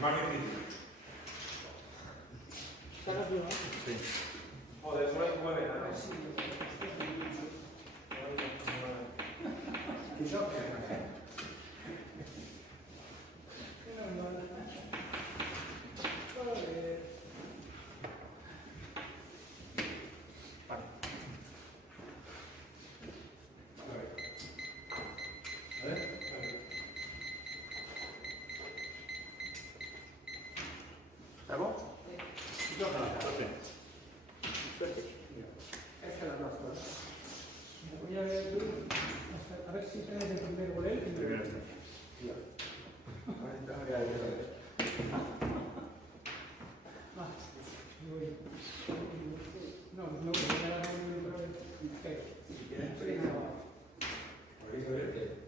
Más difícil. Sí. Joder, solo hay 9. ¿Acabó? Esta es la nostra. Voy a ver, a ver si tienes el primer voleo. Primero está. No, no, porque ya no Si quieres, ¿podéis ver?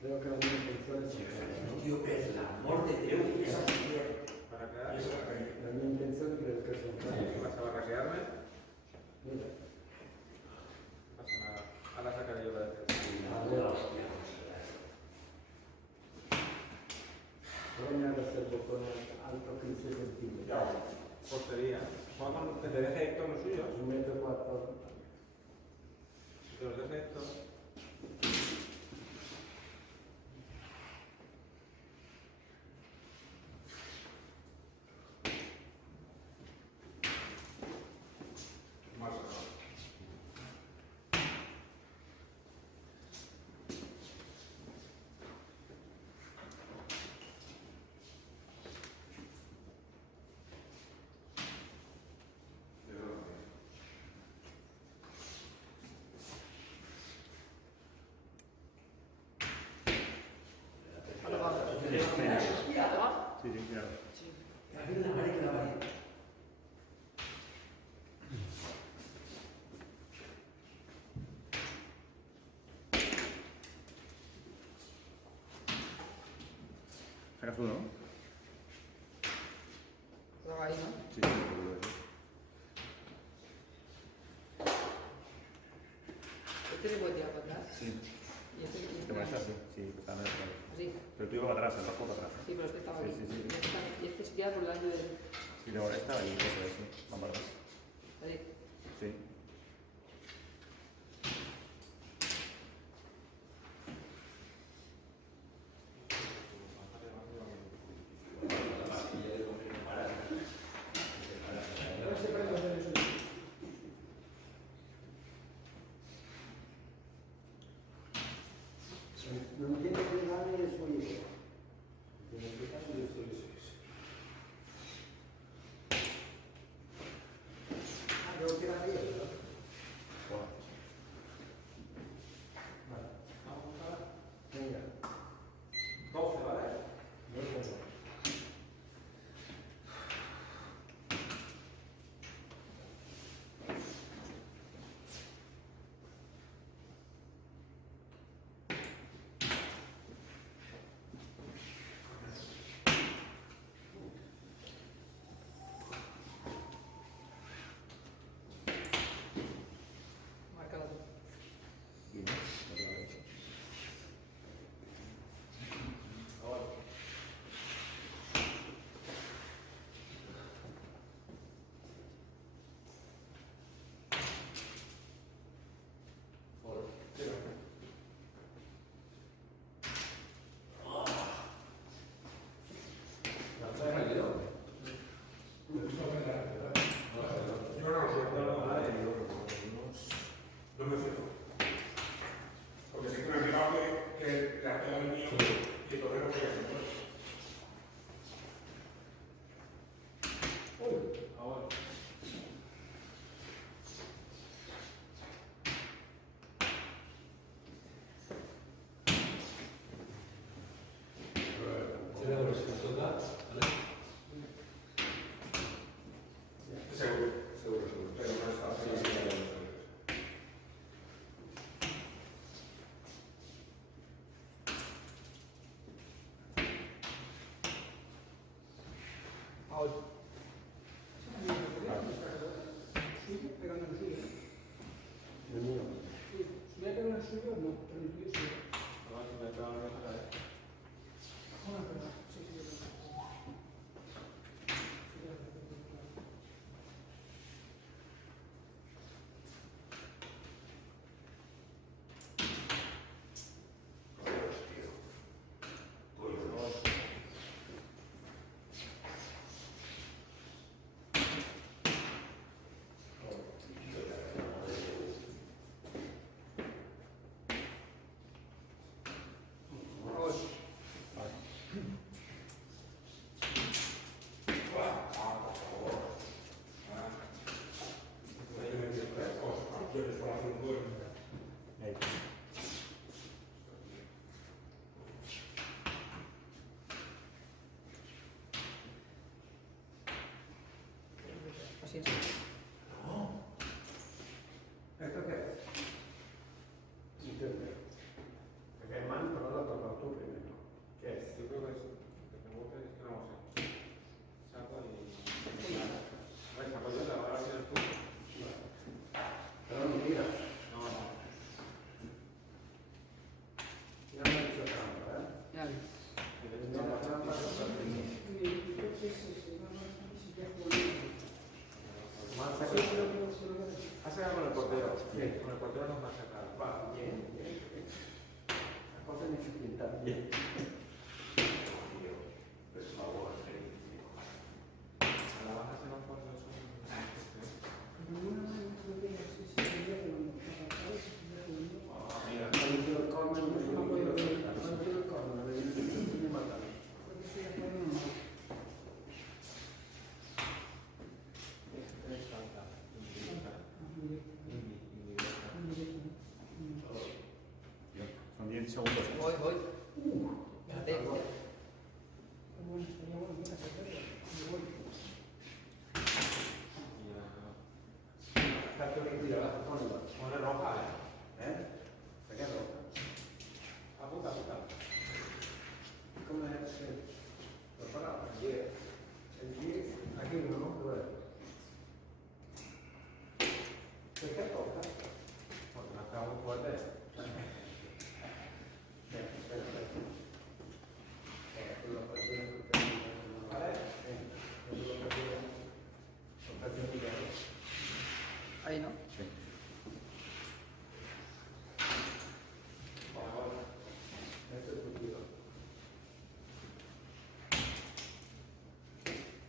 Creo que la mia intenzione è Dio, per l'amor de Déu, esa mujer. Para quedar. la mia intenzione credo che sia ¿Vas a barraquearme? mira, No pasa nada. Ahora sacaré yo la defensa. allora però mi ha servo con altro 15 centimetri Portería. Juan, que te deje Héctor lo suyo. 1,4 m. Que los deje Héctor. Más Sí, sí, claro. Sacas tú, ¿no? Lo hago ahí, ¿no? Sí, seguro que sí. Este se puede tirar para atrás. Sí. Y este ¿Te molesta? Sí, sí, totalmente. así. Pero tú iba para atrás, el rojo para atrás. Sí, pero este estaba Sí, aquí. sí, sí. Y este se queda por delante de Si te molesta, ahí eso es, sí. Vamos para atrás. ahí. Sí. Non tiene più danni del suo libro. Tiene più danni del suo libro. Ah, devo tirare io? Buah. Venga. 12, ¿vale? Dopo. Márcalo tú. Bien, no te lo he hecho. Yo no lo sé. No me fijo. Porque sé que me han mirado que le ha quedado el mío y entonces no voy a hacer. Ahora. Seguro, seguro, seguro. Pero no está haciendo así. 8. Suyo, pegando el suyo. El mío. Sí, si voy a pegar el suyo, no, pero el tuyo sí. Además, si me he pegado en la vez. Ah, perdón. Sí, sí, yo creo. Así es. ¿Esto qué es? Internet. Porque es mal, pero lo has tocado tú primero. ¿Qué es? Yo creo que es. Que te bote, es que no lo sé. Saco y. A ver, saco yo, ahora sí eres tú. Pero no miras. No, no. Ya me he dicho trampa, ¿eh? Ya vi. Y de No, hecho, la trampa no está bien. Más Sí, sacrificio. creo que hace algo con el portero. Sí. Con el portero nos va a sacar. Va, bien, bien. La cosa ni se pinta bien. Por favor, A la baja se nos pone eso. mira, cuando tiro el córner, cuando tiro el córner, me matan. Es falta. Son 10 segundos. Voy, voy. Espérate. Tanto que tira, ponlo. Pone roja, ¿Eh? ¿Se queda roja? Apunta, apunta. ¿Cómo es ese? ¿Lo paraba? El 10, aquí no, ¿no? ¿Se queda roja? Porque nos queda muy fuerte. Ahí, ¿no? Sí.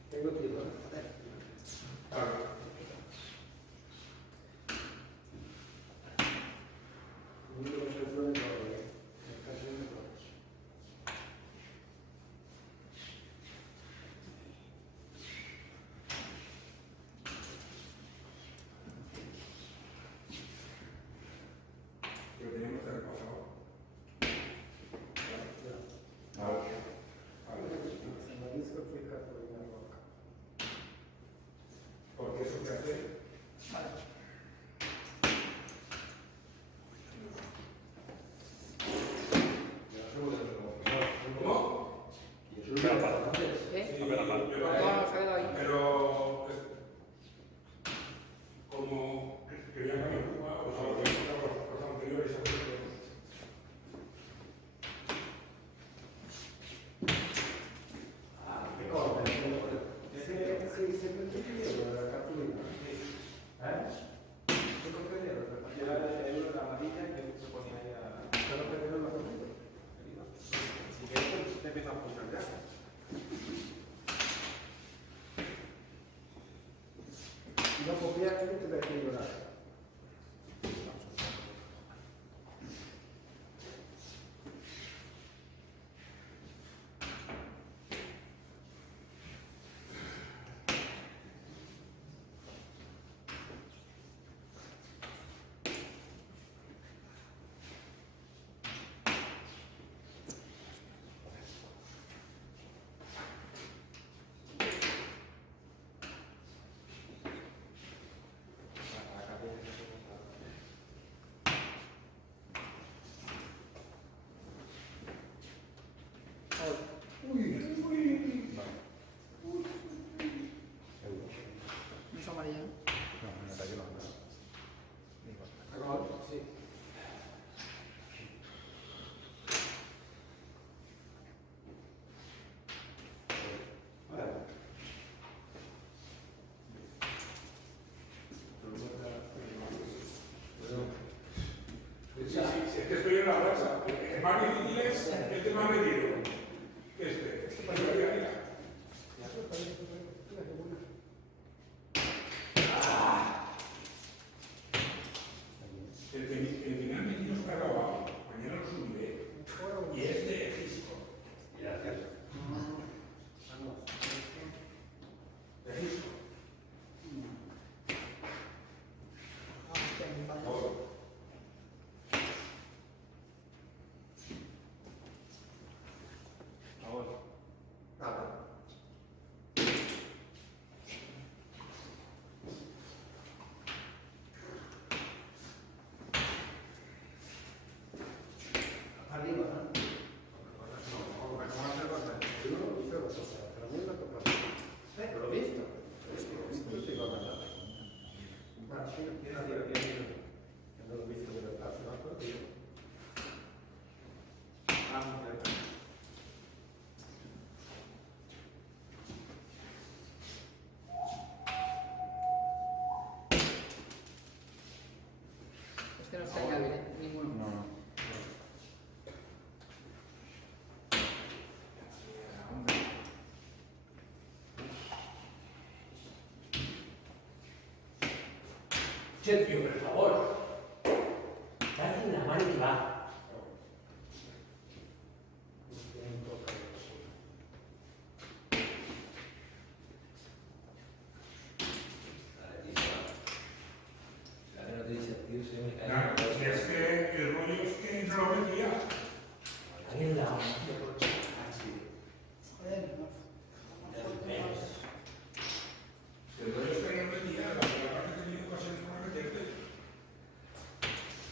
Tengo tiro, ¿eh? Pero tenemos que hacer pasado. Porque eso que hace. Vale. ¿Cómo? ¿Eh? Sí, No, no, se ha quedado ahí. pero como quería que me jugara, o sea, lo que he las cosas anteriores, Era el euro de la amarilla que se ponía ahí a. Si quieres, te empiezas a pulsar ya. No copiar, que te da que llorar. que estoy en la racha. El más difícil es el que más me tiro. Mira. El final me tiro está grabado. Mañana lo subiré. Y es de Gisco. Gracias. De Gisco. Hostia, muy fácil. Ahora. Nada. Arriba, ¿no? No, vamos a hacer cosas. Yo no lo he visto, pero a mí me ha tocado. ¿Lo he visto? Lo he visto, te iba a mandar. Ah, sí, que no lo he visto de verdad, se me ha perdido. Este no está en llave, ninguno. No, no. Che, tío, por favor. Date una mano y va. Nada, si es que el rollo es que no lo metía. Alguien la Joder, no. El rollo es que no lo metía. La palabra que tenía que hacer para meterte.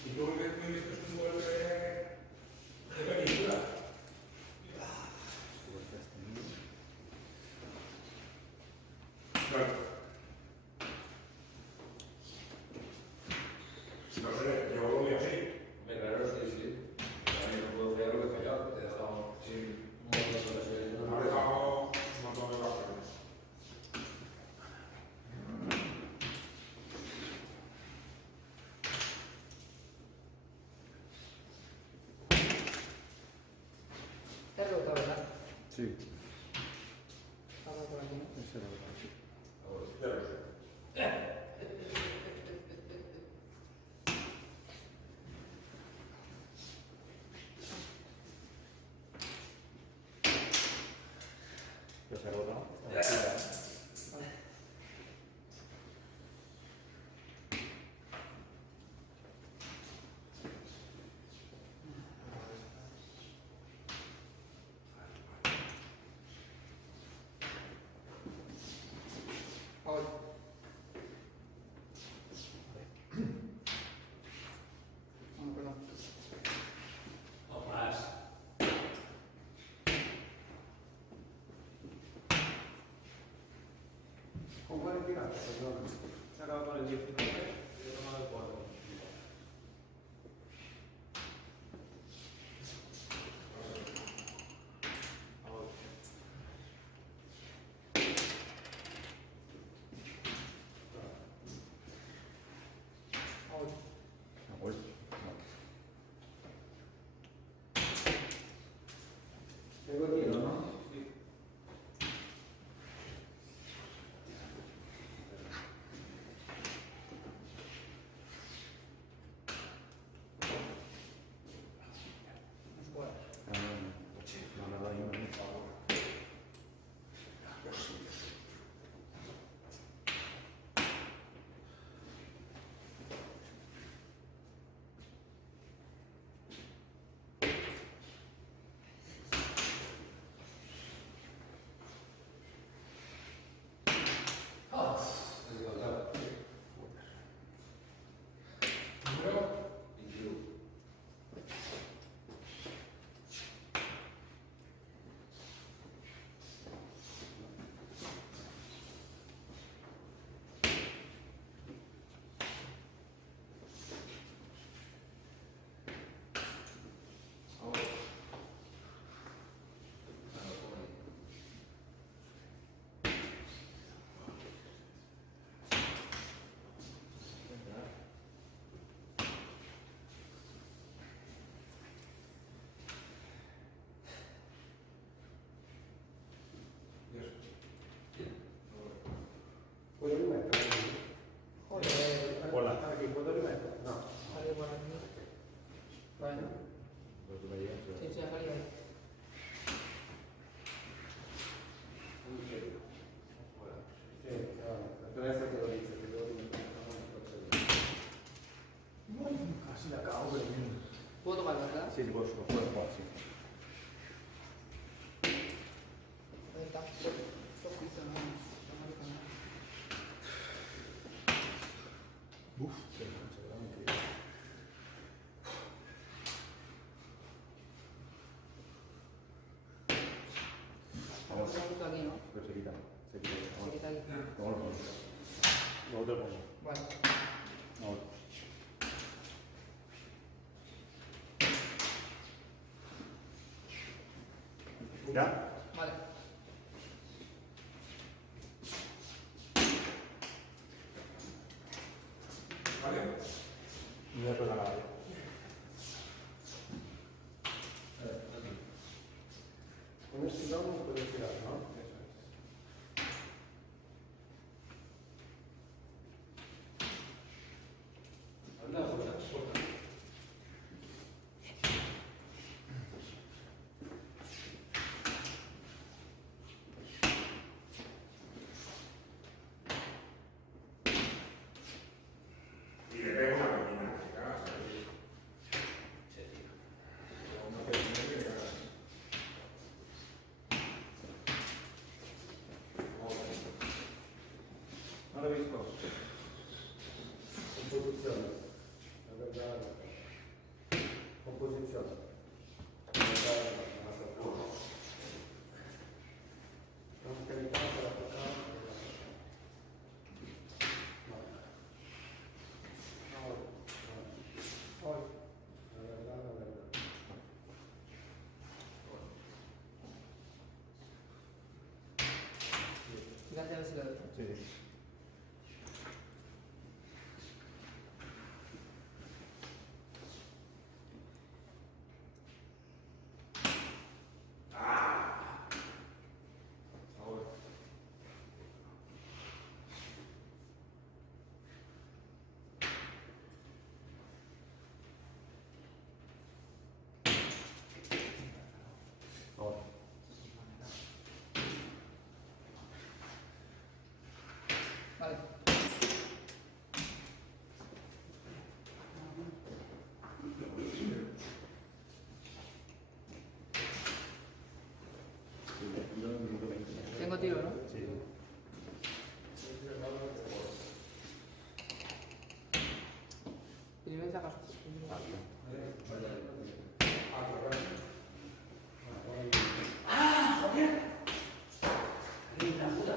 Y tú que me dices un gol de película. Claro. No sé, yo lo voy así. Claro, sí. También no puedo creer lo que he fallado. Te he dejado sin un montón de horas de Me ha dejado un montón de vacaciones. Te has rebotado, ¿verdad? Sí, Estaba por aquí, ¿no? ese era el Ya lo sé. que se ha rotado. Vale. Ahora. Bueno, perdón. No más. ¿Con cuál he tirado? Perdón. Se ha acabado con el 19 y he tomado el 4. Ahora. Ha vuelto. Tengo tiro, ¿no? Uf, se quedaba increíble. Vamos, Justo aquí, ¿no? pero se quita. Se quita. Se quita aquí. Vamos, vamos. No te pongo. Vale. Vamos. ¿Ya? Vale. ¿Vale? No voy a tocar nada. Con este lado no puedes tirar, ¿no? Anda, suelta. Y le pego una pequeña, te cagas ahí. Una pequeña que te cagas. No lo he visto. Composizione. La verdad. Composizione. La verdad, la saputo. Non caricata, la toccata. No. No. Poi. La verdad, la verdad. Fíjate a ver si lo veo. Sí, sí. Ahora. Vamos. Vale. Minuto 20. Tengo tiro, ¿no? Sí. Primero sacas. ¡Ah, joder! ¡Linda puta!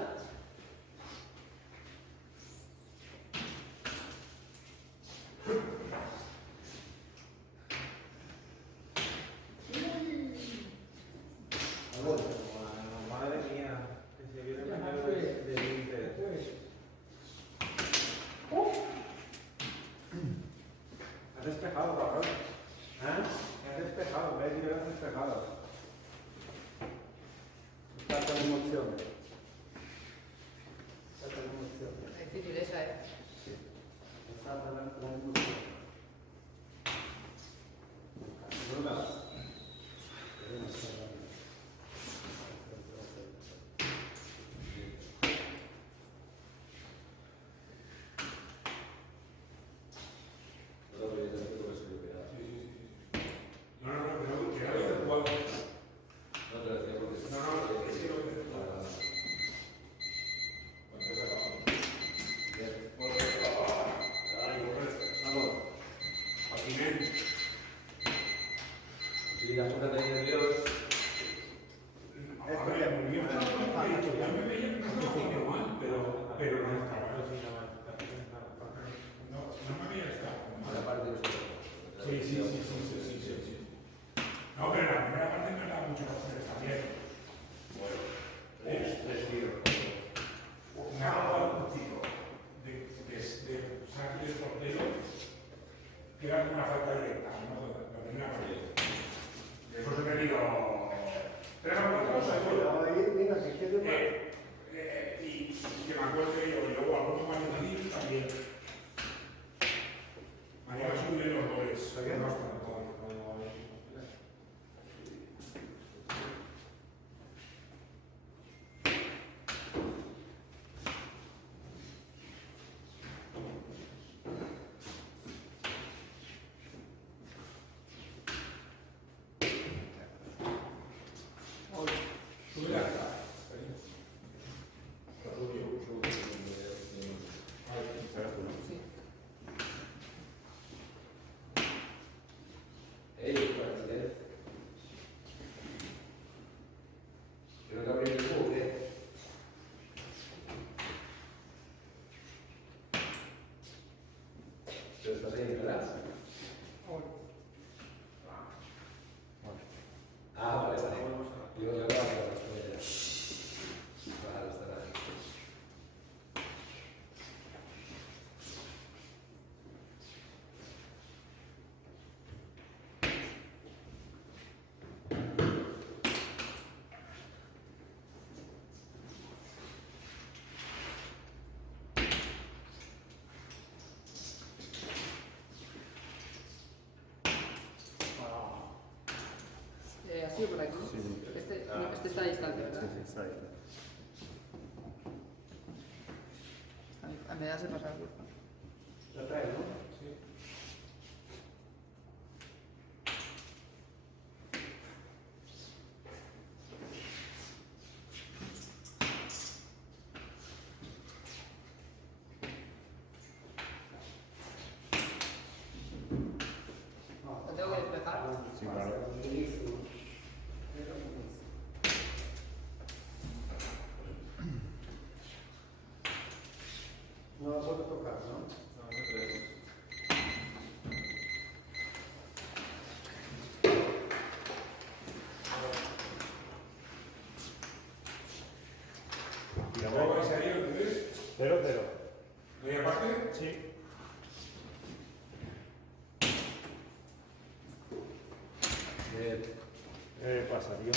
Madre mía, que se viene Ya, primero fue. del Inter. Has despejado, cabrón. ¿Eh? Has despejado, ves, yo has despejado. È stata l'emozione. È stata l'emozione. Es difícil esa, ¿eh? È stata l'emozione. ¿Verdad? No, pero que no lo jugado. No, es que lo que Y la puta de Dios. A ver, muy bien. Ya me veía que no estaba jugando mal, pero no estaba. No me había estado mal. Aparte de esto. Sí. No, pero la primera parte me daba muchas opciones también. Tres tiros. Una jugada un tiro de saque del portero que era como una falta directa, ¿no? La primera parte. Después he tenido 3 o 4 Allora, mira che chiede mai. y que me acuerdo yo, y luego algunos mañanitos también. Mañana subiré los goles. No está todo. Sube la cara. Sí. Sí, está ahí. Me das de pasar. La trae, ¿no? Sí. ¿Lo tengo que despejar? Sí, claro. Buenísimo. No la puedo tocar, ¿no? No, no creo. ¿Y la boca vais ahí, entonces? 0-0. ¿Doy aparte? Sí. Pasaría.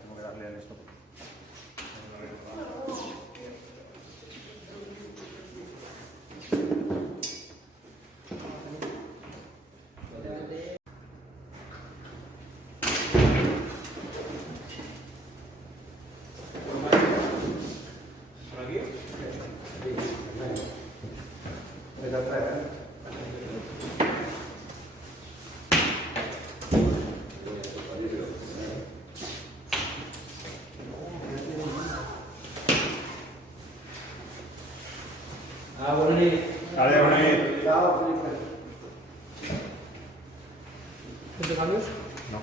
Tengo que darle a esto. ¿Por aquí? Es la trae, ¿eh? Ah, bona nit. Vale, bona nit. Chao, Felipe. ¿Qué cambios? No.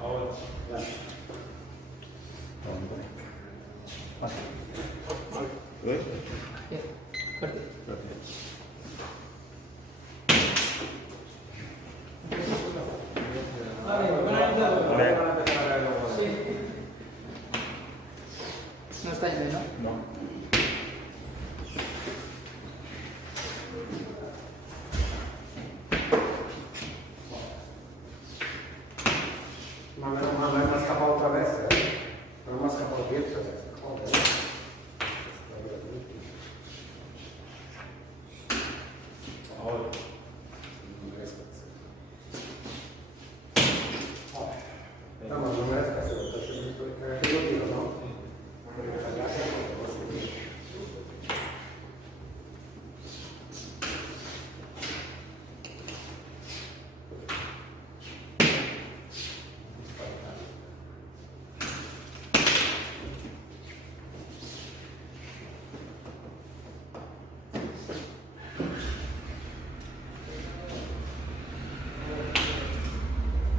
Ahora. Pasa. ¿Ves? Bien. Fuerte. Gracias. Vale, buena nit a todos. Vale. Van a empezar a ver luego. Sí. No estáis bien, ¿no? No. Mamá, me has escapado otra vez, ¿eh? No me has escapado 10 veces. Joder. Ahora. No merezco eso. No, no merezco eso. Entonces, ¿qué lo digo, no? Porque me fallaste,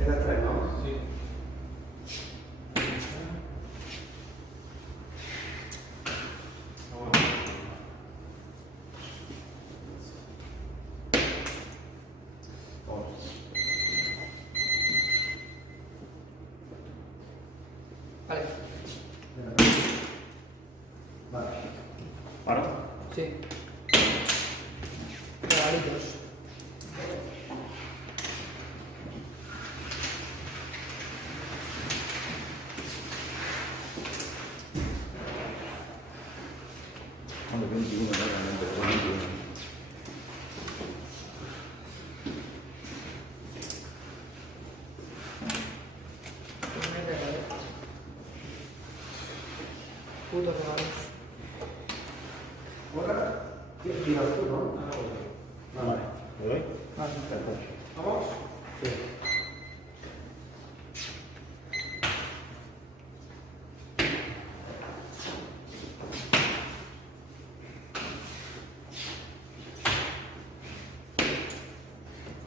era 3, ¿no? Sí. Ahora. Vale. Vale. ¿Paro? Sí. Regalitos. Cuando 21, ¿no? Realmente, 21. Primer regalo. Putos regalos. ¿Ahora? ¿Qué tiras tú, no? Vale. ¿Le doy? Vale. Perfecto. ¿Vamos? Sí.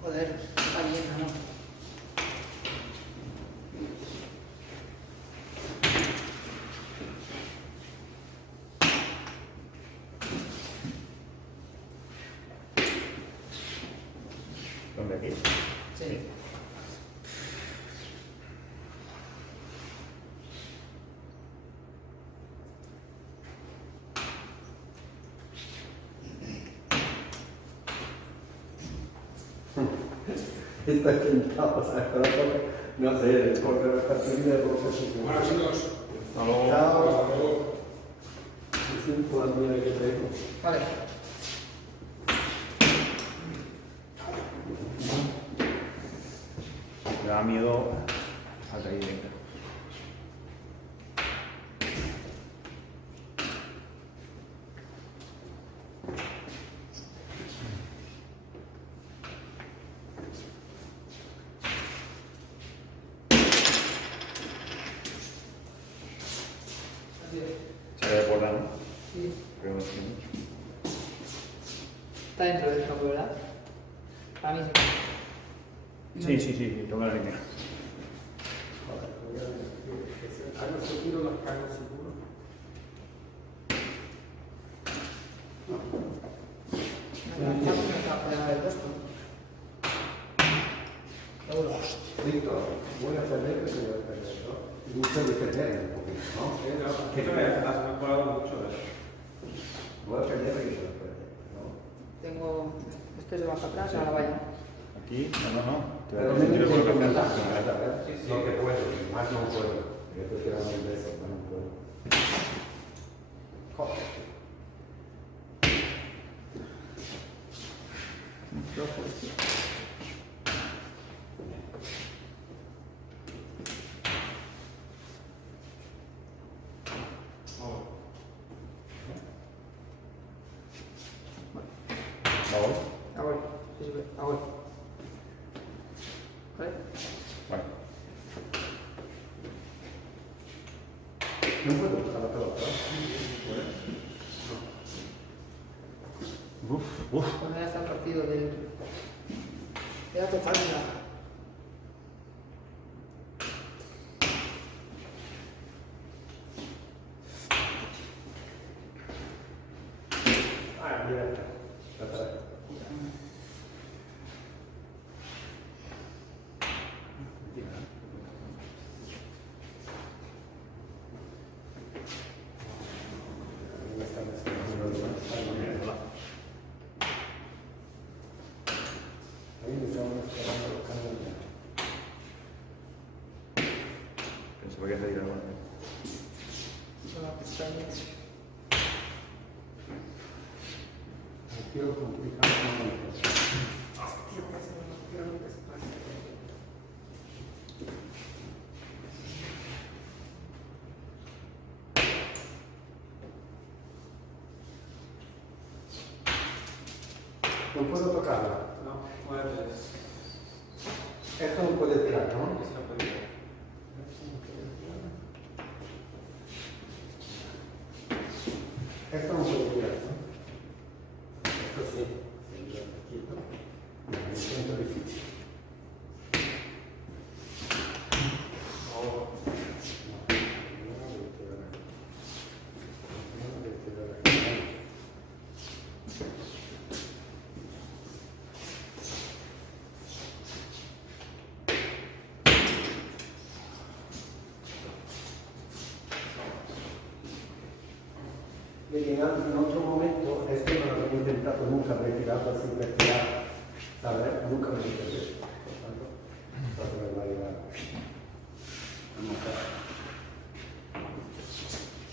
Joder, está bien, ¿no? ¿Dónde aquí? Sí. Está pintado, o sea, pero no sé, el corte de la cartulina de Bueno, chicos, Hasta luego. Chao. Es un poco de que te digo. Vale. Me da miedo a caer directa. Así es. Se ve por la, ¿no? Sí. Creo que sí. Está dentro del campo, ¿verdad? Para mí sí. Sí, sí, sí, toca la línea. Joder, voy a decir que se hagan seguro las cagas seguro. No está por haber puesto. Seguro. Víctor, voy a perder que se voy a perder, ¿no? Y mucho defender un poquito, ¿no? Sí, no, eso me has mejorado mucho, Voy a perder y se voy a perder, ¿no? Tengo. Este se baja atrás, ahora vaya. Aquí, no. Te Pero voy a me decir tiro por por la la frente. ¿verdad? Sí, sí. Lo que puedo, más no puedo. Yo te quiero mil veces, pero no puedo. Joder. ¿Vamos? Ahora. Sí, sí, ahora. ¿Vale? Vale. No puedo buscar la pelota. Cuando ya está el partido del. Era total, mira. Ah, mira. Atrás. Ahí me están haciendo los demás. Ahí me estaban esperando los cambios. Pensaba que sería bueno. Una pestaña. No quiero complicar mucho. Hostia, casi no quiero nunca se pase. No puedo tocarla. No, puedes. Esto no puede tirar, ¿no? Eso no puede ser. Esto no puede tirar, ¿no? Esto sí. Sí, yo te quito. Me siento difícil. No, no debe tirar aquí. No debe tirar aquí. Y en otro momento, esto no lo había intentado nunca, me he tirado así, me he tirado, ¿sabes? Nunca me he tirado. Por tanto, esta es una barbaridad.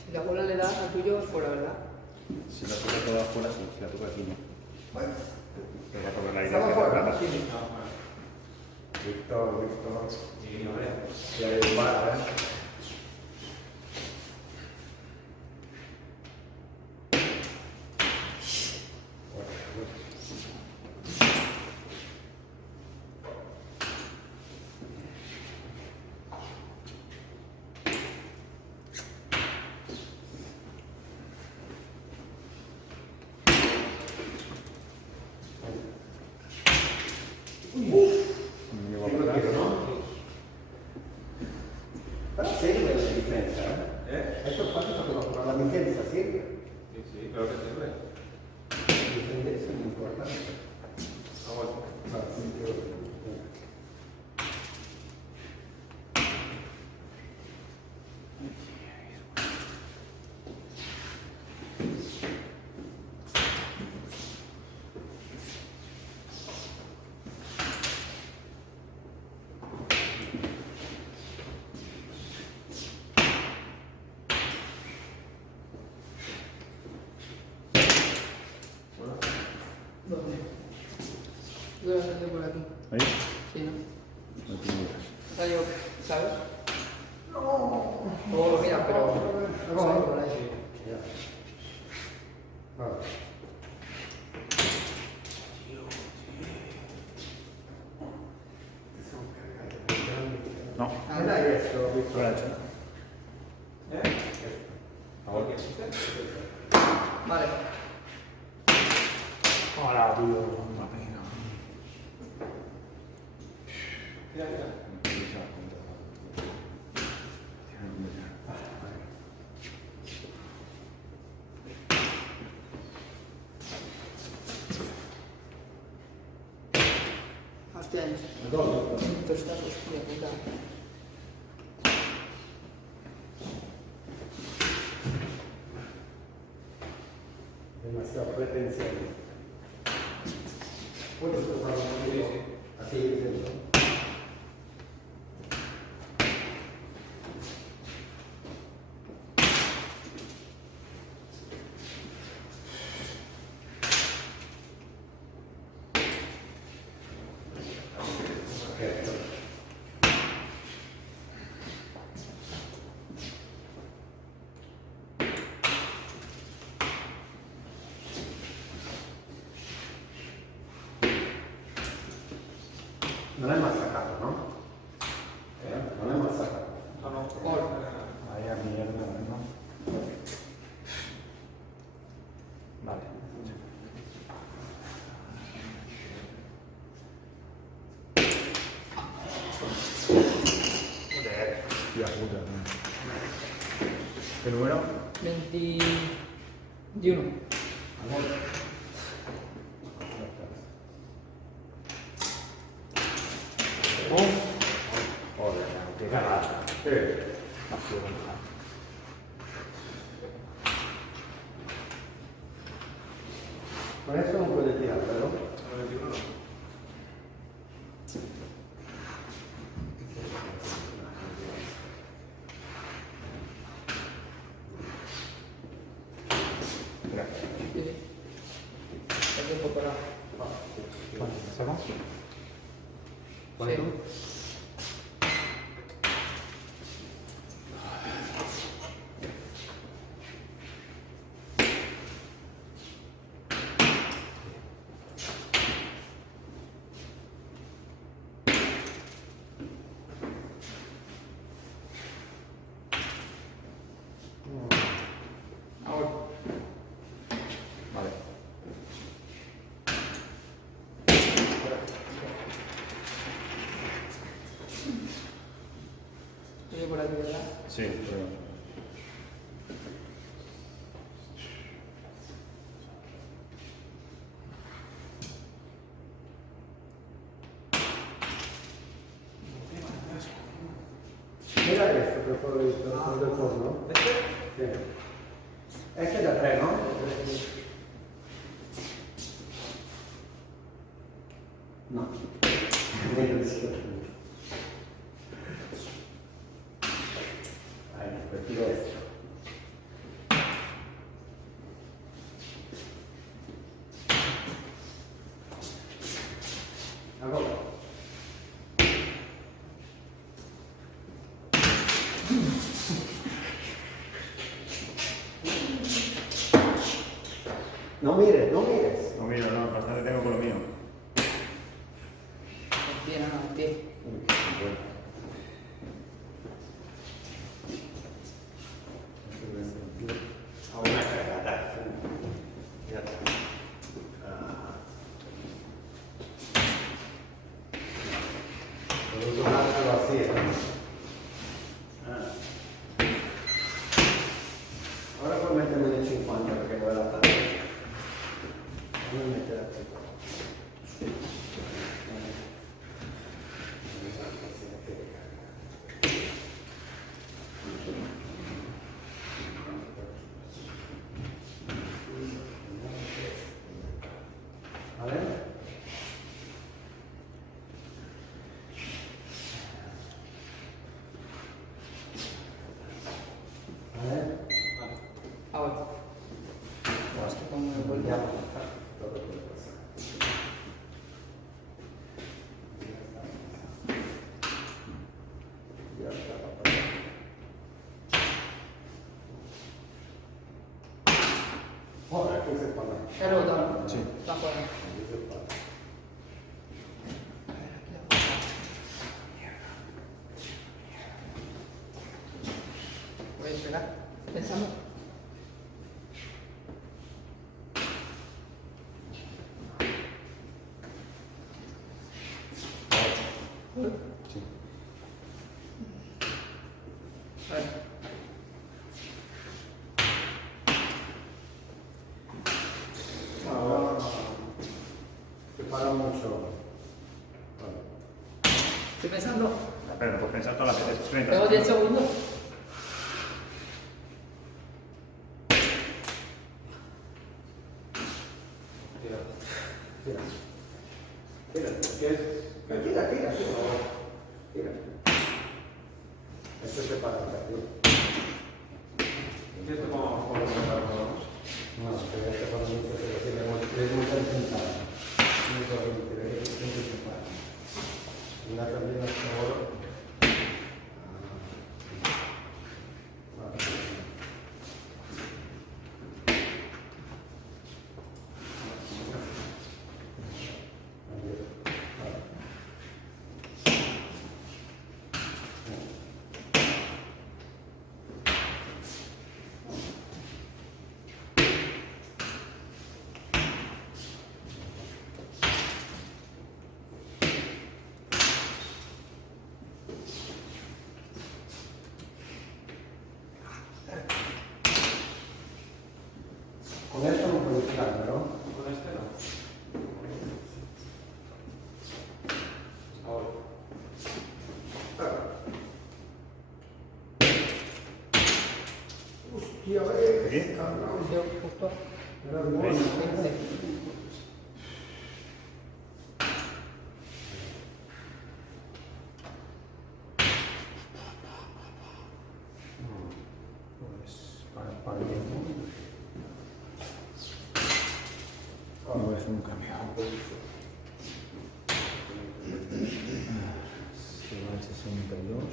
Si la bola le da al tuyo es fuera, ¿verdad? Si la toca toda afuera, sí. Si la toca aquí, no. Bueno, Te va a tocar la estaba idea. fuera. Sí, no, bueno. Víctor, Víctor, Y no vea. si hay un bar, ¿eh? Me llevo a Dico atrás. tiro, no? Però segue la difesa, eh? ¿Eh? Adesso qua ti fatto la difesa, segue. Sí, sí, claro que sirve. Difendere è importante. Ah, bueno. Ma sì, que vas a hacer por aquí. ¿Ahí? Sí, ¿no? No tengo. O sea, yo, ¿sabes? O mira, pero... ¿sabes? Por ahí. Ya. Vale. No. Ah, Era esto, Víctor. ¿Ahora qué existe? Vale. Hola, tío. Una pena. Mira, mira. Hostia, esto está hostia puta. Demasiado pretencioso. ¿Puedes pasar un poquito? Así diciendo. Non è massacrato, no? Non è massacrato. No, no. Vaya mierda, ¿no? Vale. Joder. Tía puta, tío. ¿Qué número? 21. Joder, qué cagada. Sì. Adesso non puoi tirare, vero? 21 no. Gracias. Sí, sí. Hay tiempo para... ¿Cuánto te saco? Sí. Ahora. Vale. Yo por aquí, ¿verdad? Sí, pero... Mira questo per favore, del forno. Sì. Questo è da 3, no? No. Meglio di sicuramente. Per questo. Allora. No mires, no mires. No, mira, no, bastante tengo con lo mío. En pie, no, no, en pie. A una cagata. Ho dovuto farlo a sera. Ora puoi mettermi nel 50 perché vuoi la parte. Non mettere a 50. Vale? Vale? Ahora. Es que pongo de vuelta. Andiamo a fare tutto quello che passa. Ya lo votaron. Sí. Está fuera. Voy a esperar. Pensando. Sí. A ver. Ahora se para mucho. Estoy pensando. Espera, pues pensar todas las veces. 30 Tengo 10 segundos. Tira. Esto se para aquí. ¿Y esto cómo lo preparamos? No, pero este para mí se tiene muy sentada. Una también ahora. Con esto no puedo quitarme, ¿no? Con este no. Ahora. Hostia, ¿Sí? cabrón. Yo justo. Era hermoso. 15. Pues, para bien. Voy a hacer un cambio. Se va al 62.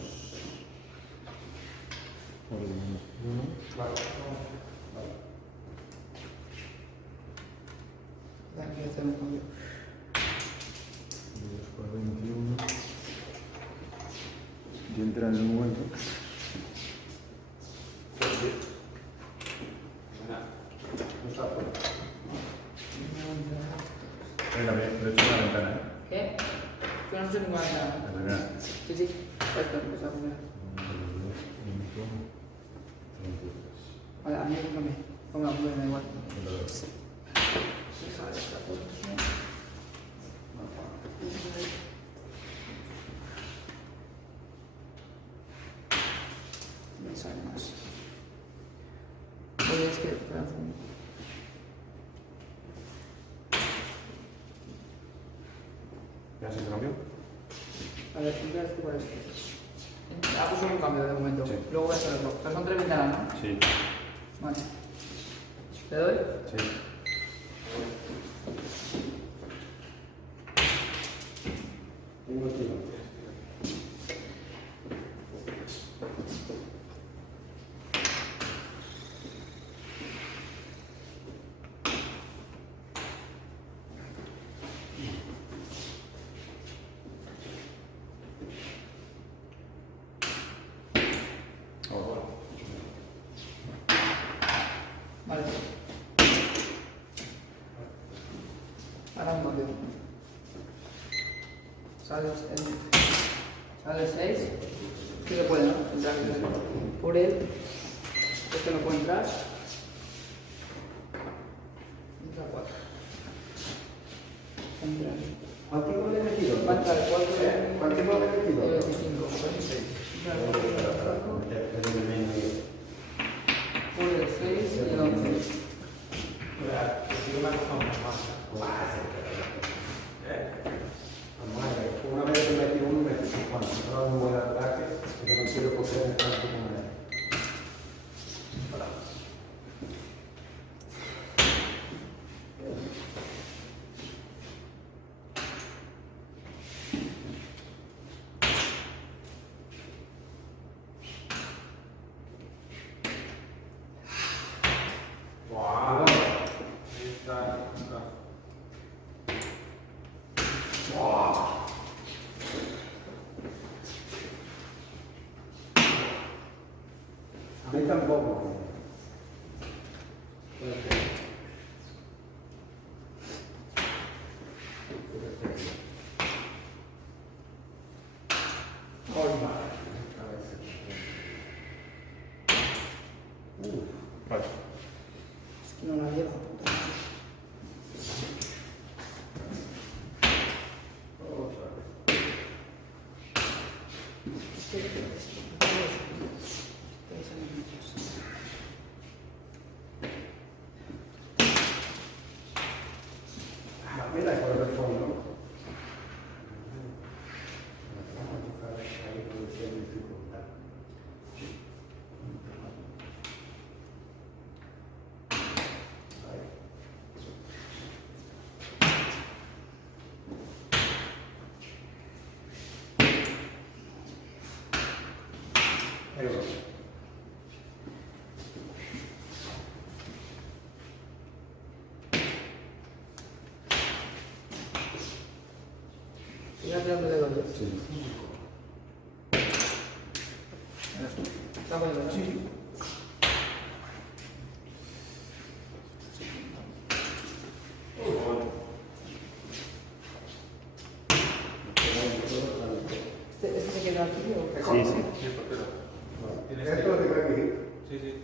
Orden 1. Vale. Aquí hacer un cambio. Y después 21. Y entra el 9. No está fuera. Venga, bien, lo he hecho en la ventana, ¿eh? ¿Qué? Yo no sé ninguna La nada. primera. Sí, sí. Esto empieza primero. 33. Vale, a mí no me. Ponga, me da igual. 32. Me sale más. Oye, es que. Espera un segundo. ¿Ya se cambió? A ver, primero estoy por este. Hago solo un cambio de momento. Sí. Luego voy a hacer otro. Pero son 3 ventanas, ¿no? Sí. Vale. ¿Le doy? Sí. Tengo tiro. Vale. Ahora un cambio. Sale el 6. Sí que puede, ¿no? Entrar por él. Este no puede entrar. Entra 4. Entra. ¿Cuánto tiempo le he metido? Va a entrar 4 ¿Cuánto tiempo le he metido? y 25. 26. Por el 6 y el 11. Una vez que metí uno, metí 50. Ahora un buen ataque, que no quiero coger tanto como él. ¡Wow! Ahí está. Vale. Es que no la llevo. Mira, por el fondo. Vamos a tocar ahí con cierta dificultad. Ahí va. Siga tirando de golpes. Sí. Está bueno, ¿no? Sí. ¿Este se queda aquí o qué? Sí, sí. Sí, portero. Tienes Esto que- de aquí. Sí, sí.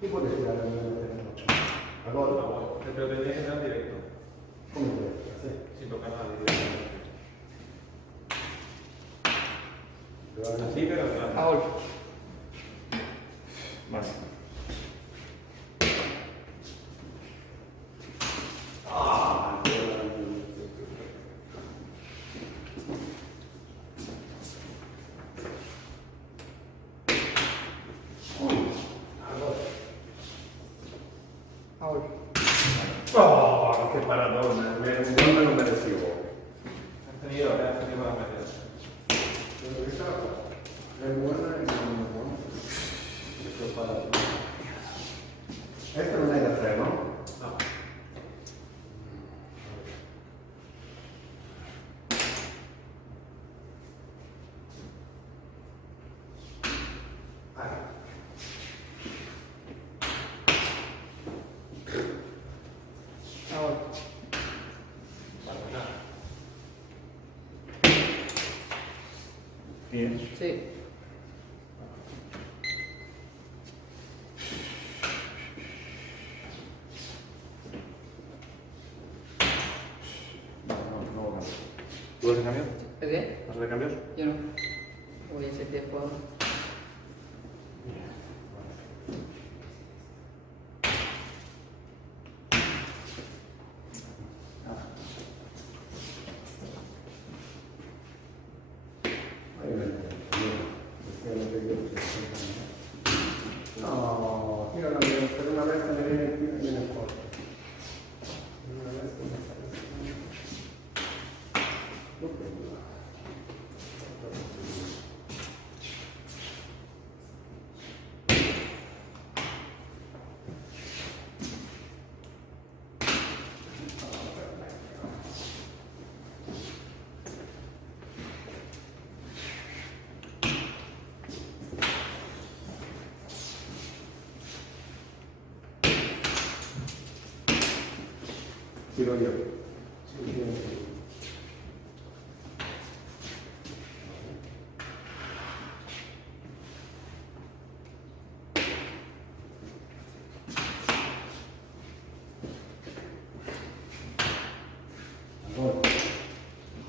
Y puedes tirar el teléfono. Ahora, Pero tendrías que entrar directo, ¿cómo puedes hacer? sin tocar nada directamente. Pero Así, pero en plan. Ahora. Vale. Ahora. ¡Oh! ¡Qué paradón! No me lo mereció. Has tenido, has tenido las medidas. Pero esta es buena y no es buena. Esto es para... Esto no hay que hacer, ¿no? No. Ahí. Ahora. Vale, nada. Bien. Sí. No, no. ¿Tú vas a cambiar? ¿El qué? ¿Vas a hacer cambios? Yo no. Voy a ese tiempo ahora. Ahí ven. No, tira la mía, pero una vez que me viene corto. Una vez que me sale. No tengo nada. Tiro yo.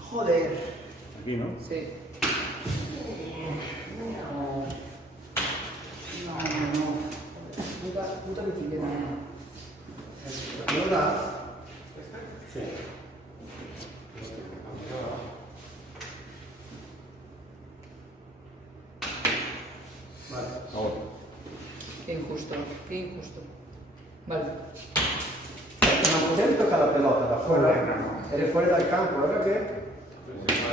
Joder. Aquí, ¿no? Sí. No. No. Puta bicicleta. ¿No das? Sí. Vale. Ahora. Qué injusto. Qué injusto. Vale. No podemos tocar la pelota de afuera. Eres fuera del campo, ¿verdad que?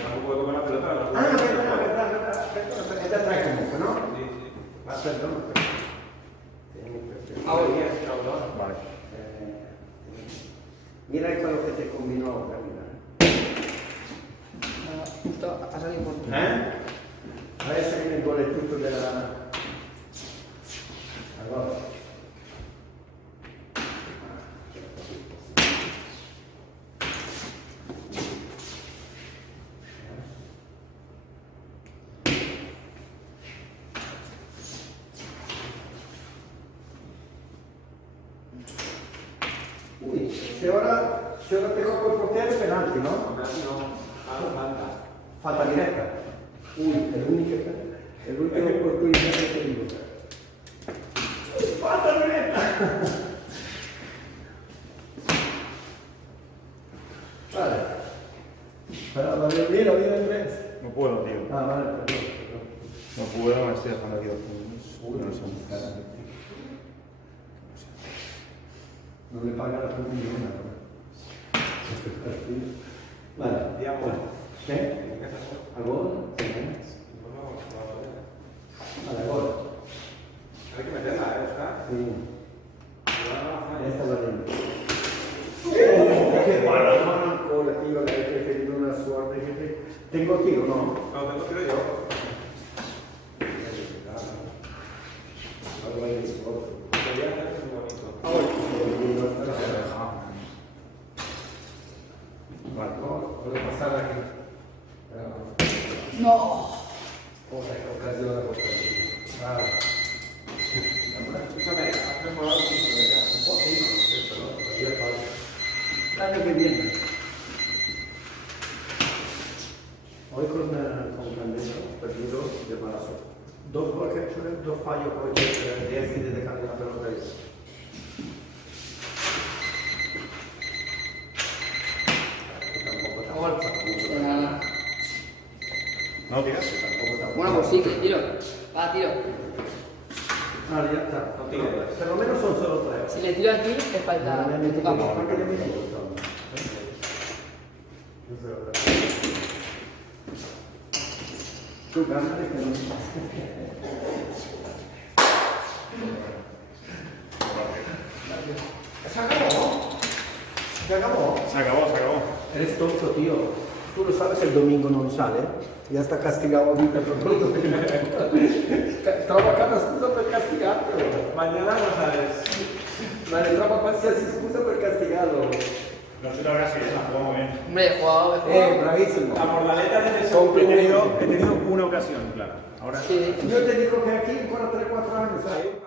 Tampoco puedo tocar la pelota. Ah, verdad. Es de atrás como, ¿no? Sí, sí. Ah, perdón. Ahora. Vale. Mira quello che te combinó ahora, mira. Justo ha salido por ti. Adesso viene il gol tutto della... Allora. Ui, se ora te colpo il portiere penalti, no? Falta diretta. Ui, è l'ultima opportunità che ti dico. Falta diretta! Vale. Pero la viene Andrés. No puedo, tío. Ah, vale, perdón. No puedo, me estoy dejando aquí los puntos. No sé. Non le paga la comunione. Vale, Andiamo. Sì? A gol? Sì. Vale, a gol. Hay que meterla, ¿está? Sì. Esta va dentro. Che palla, non ancora, tiro, lei preferito una suerte che te... Tengo tiro, no? No, tengo tiro yo. Allora è sotto. Podría hacer un bonito. Volevo passare anche. No. Occasione per bravo. Escúchame, has mejorado un poquito, ¿verdad? Un po' sì, però via fallo. L'anno che viene. Hoy con Candelo, per dirlo, de Malazo. Dos goles que he hecho, dos fallos poi di essere de cambiare la pelota io. ¿No tiras? Bueno, pues sí, que tiro. Va, tiro. Ah, ya está. Per lo menos son solo tre. Si le tiro aquí, te falta. Non è Te toca. quanti ne metti? Tu cambia che non... ¿Se acabó? ¿Se acabó? Se acabó, se acabó. Eres tonto, tío. Tú lo sabes, el domingo no sale. Ya está castigado ahorita por todo. Trova cada scusa per castigarlo. Mañana no sabes. Vale, trova qualsiasi scusa per castigarlo. No sé la verdad si es la jugamos bien. Hombre, he jugado. Bravissimo. La mordaleta de ese He tenido una ocasión, claro. Ahora Sí. Yo te digo que aquí ancora 3-4 anni, sai?